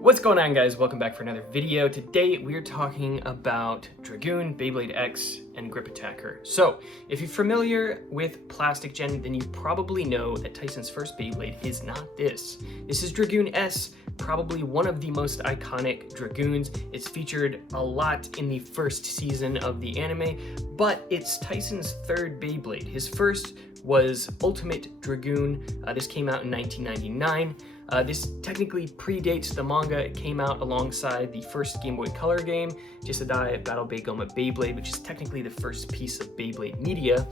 What's going on, guys? Welcome back for another video. Today we're talking about Dragoon, Beyblade X, and Grip Attacker. So, if you're familiar with Plastic Gen, then you probably know that Tyson's first Beyblade is not this. This is Dragoon S, probably one of the most iconic Dragoons. It's featured a lot in the first season of the anime, but it's Tyson's third Beyblade. His first was Ultimate Dragoon. This came out in 1999. This technically predates the manga. It came out alongside the first Game Boy Color game, Jisadai Battle Beigoma Beyblade, which is technically the first piece of Beyblade media.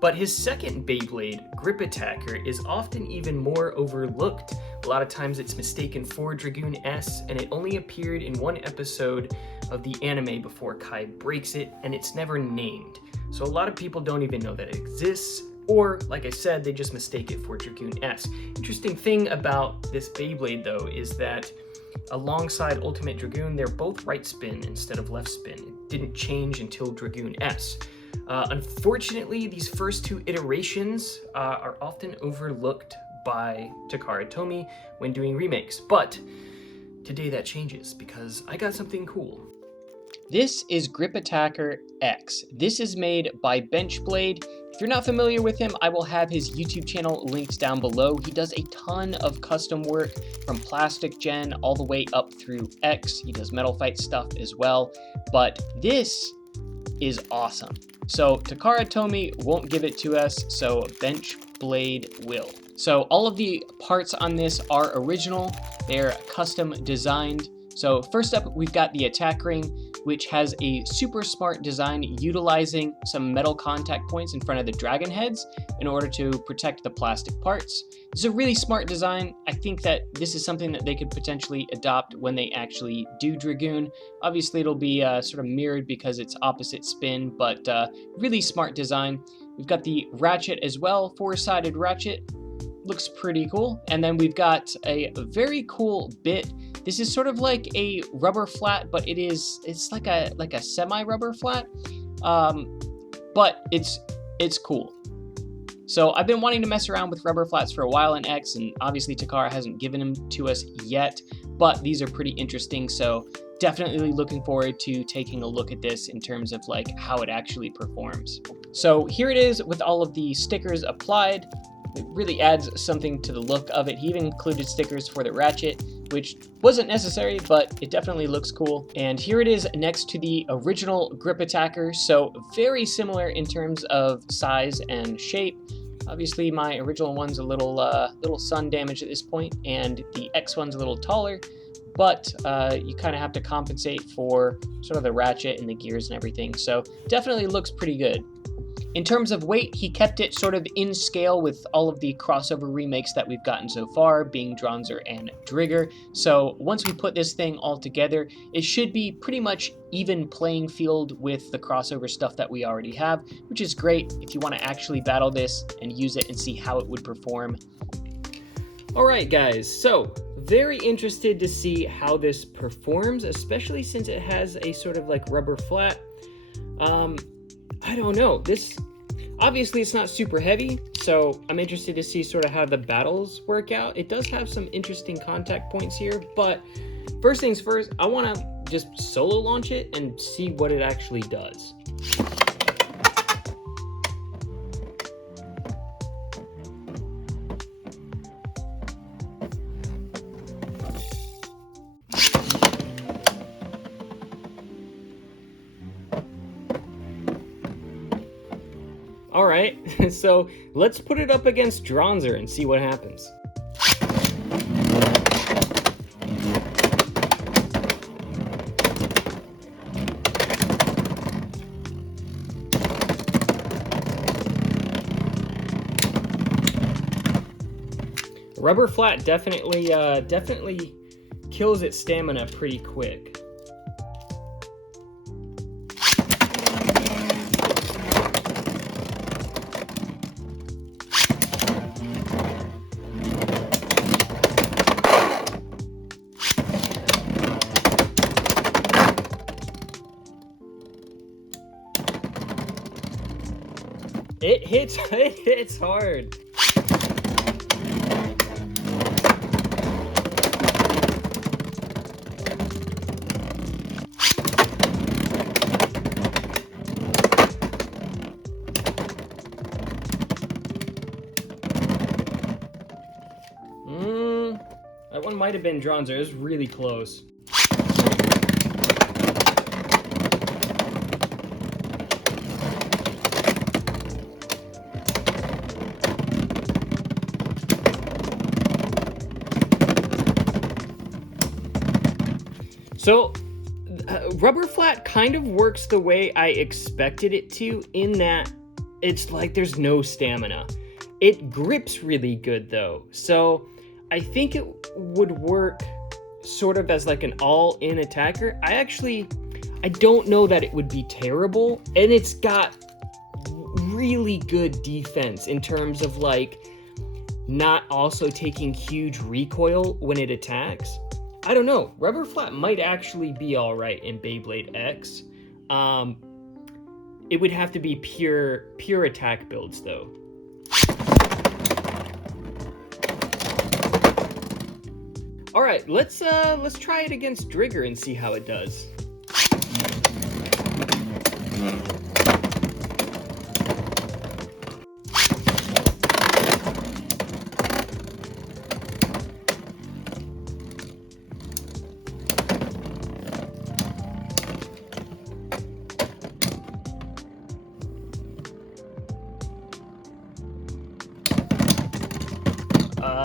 But his second Beyblade, Grip Attacker, is often even more overlooked. A lot of times it's mistaken for Dragoon S, and it only appeared in one episode of the anime before Kai breaks it, and it's never named. So a lot of people don't even know that it exists. Or, like I said, they just mistake it for Dragoon S. Interesting thing about this Beyblade, though, is that alongside Ultimate Dragoon, they're both right spin instead of left spin. It didn't change until Dragoon S. Unfortunately, these first two iterations are often overlooked by Takara Tomy when doing remakes. But today that changes because I got something cool. This is Grip Attacker X. This is made by Benchblade. If you're not familiar with him, I will have his YouTube channel linked down below. He does a ton of custom work from Plastic Gen all the way up through X. He does Metal Fight stuff as well, but this is awesome. So Takara Tomy won't give it to us, so Benchblade will. So all of the parts on this are original. They're custom designed. So first up, we've got the attack ring, which has a super smart design utilizing some metal contact points in front of the dragon heads in order to protect the plastic parts. It's a really smart design. I think that this is something that they could potentially adopt when they actually do Dragoon. Obviously, it'll be sort of mirrored because it's opposite spin, but really smart design. We've got the ratchet as well, four-sided ratchet. Looks pretty cool. And then we've got a very cool bit. This is sort of like a rubber flat, but it's like a semi-rubber flat. But it's cool. So I've been wanting to mess around with rubber flats for a while in X, and obviously Takara hasn't given them to us yet, but these are pretty interesting. So definitely looking forward to taking a look at this in terms of like how it actually performs. So here it is with all of the stickers applied. It really adds something to the look of it. He even included stickers for the ratchet, which wasn't necessary, but it definitely looks cool. And here it is next to the original Grip Attacker, so very similar in terms of size and shape. Obviously, my original one's a little sun damage at this point, and the X one's a little taller, but you kind of have to compensate for sort of the ratchet and the gears and everything, so definitely looks pretty good. In terms of weight, he kept it sort of in scale with all of the crossover remakes that we've gotten so far, being Dronzer and Drigger. So once we put this thing all together, it should be pretty much even playing field with the crossover stuff that we already have, which is great if you want to actually battle this and use it and see how it would perform. All right, guys, so very interested to see how this performs, especially since it has a sort of like rubber flat. I don't know. This, obviously it's not super heavy, so I'm interested to see sort of how the battles work out. It does have some interesting contact points here, but first things first, I want to just solo launch it and see what it actually does. All right, so let's put it up against Dronzer and see what happens. Rubber flat definitely kills its stamina pretty quick. It hits hard. might have been Dragoon. It was really close. So, rubber flat kind of works the way I expected it to, in that it's like there's no stamina. It grips really good though, so I think it would work sort of as like an all-in attacker. I don't know that it would be terrible, and it's got really good defense in terms of like not also taking huge recoil when it attacks. I don't know. Rubber flat might actually be all right in Beyblade X. It would have to be pure attack builds though. All right, let's try it against Drigger and see how it does.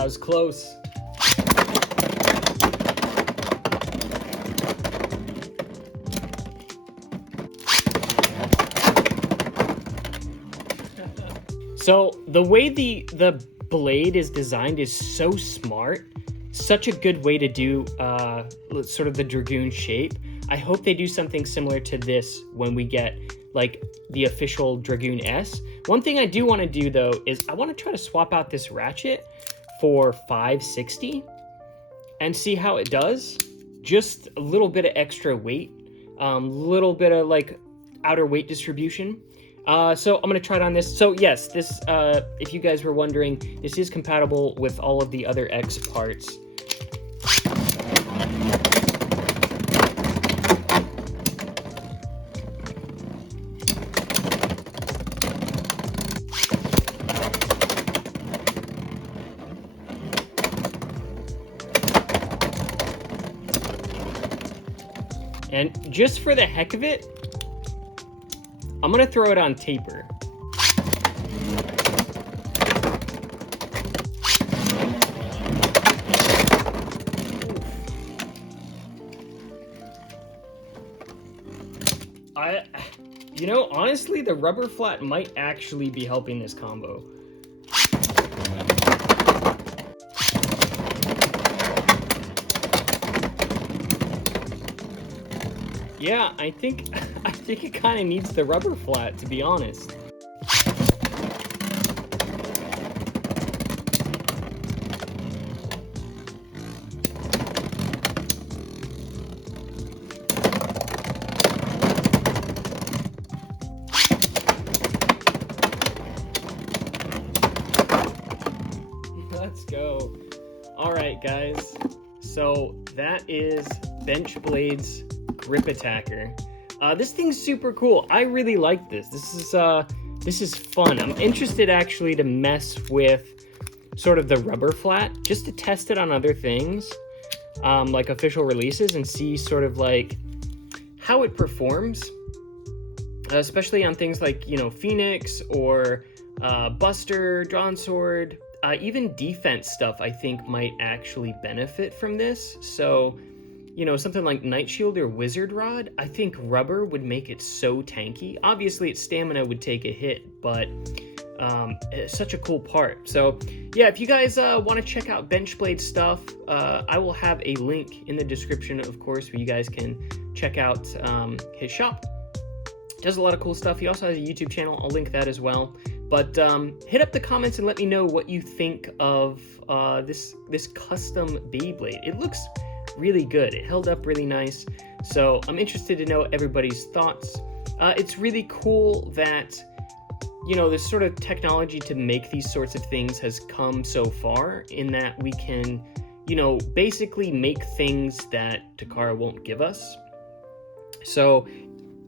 It was close. So the way the blade is designed is so smart, such a good way to do sort of the Dragoon shape. I hope they do something similar to this when we get like the official Dragoon S. One thing I do want to do though is I want to try to swap out this ratchet for 560 and see how it does. Just a little bit of extra weight, little bit of like outer weight distribution. So I'm gonna try it on this. So yes, this, if you guys were wondering, this is compatible with all of the other X parts. And just for the heck of it, I'm gonna throw it on taper. You know, honestly, the rubber flat might actually be helping this combo. Yeah, I think it kind of needs the rubber flat, to be honest. Let's go. All right, guys. So that is Benchblades Grip Attacker. This thing's super cool. I really like this. This is fun. I'm interested actually to mess with sort of the rubber flat just to test it on other things, like official releases, and see sort of like how it performs, especially on things like, you know, Phoenix or Buster, Drawn Sword, even defense stuff. I think might actually benefit from this. So, you know, something like Night Shield or Wizard Rod, I think rubber would make it so tanky. Obviously, its stamina would take a hit, but it's such a cool part. So, yeah, if you guys want to check out Benchblade stuff, I will have a link in the description, of course, where you guys can check out his shop. Does a lot of cool stuff. He also has a YouTube channel. I'll link that as well. But hit up the comments and let me know what you think of this custom Beyblade. It looks really good. It held up really nice. So I'm interested to know everybody's thoughts. It's really cool that, you know, this sort of technology to make these sorts of things has come so far, in that we can, you know, basically make things that Takara won't give us. So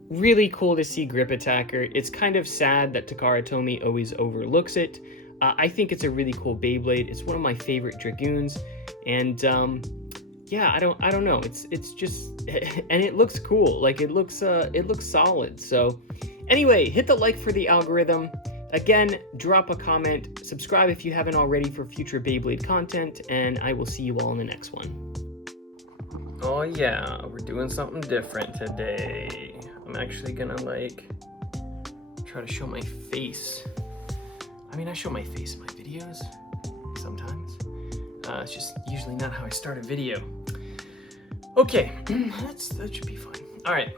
really cool to see Grip Attacker. It's kind of sad that Takara Tomy always overlooks it. I think it's a really cool Beyblade. It's one of my favorite Dragoons, and yeah, I don't know. It's just, and it looks cool. Like it looks solid. So anyway, hit the like for the algorithm. Again, drop a comment, subscribe if you haven't already for future Beyblade content, and I will see you all in the next one. Oh yeah, we're doing something different today. I'm actually gonna like try to show my face. I mean, I show my face in my videos sometimes. It's just usually not how I start a video. Okay, that should be fine. All right.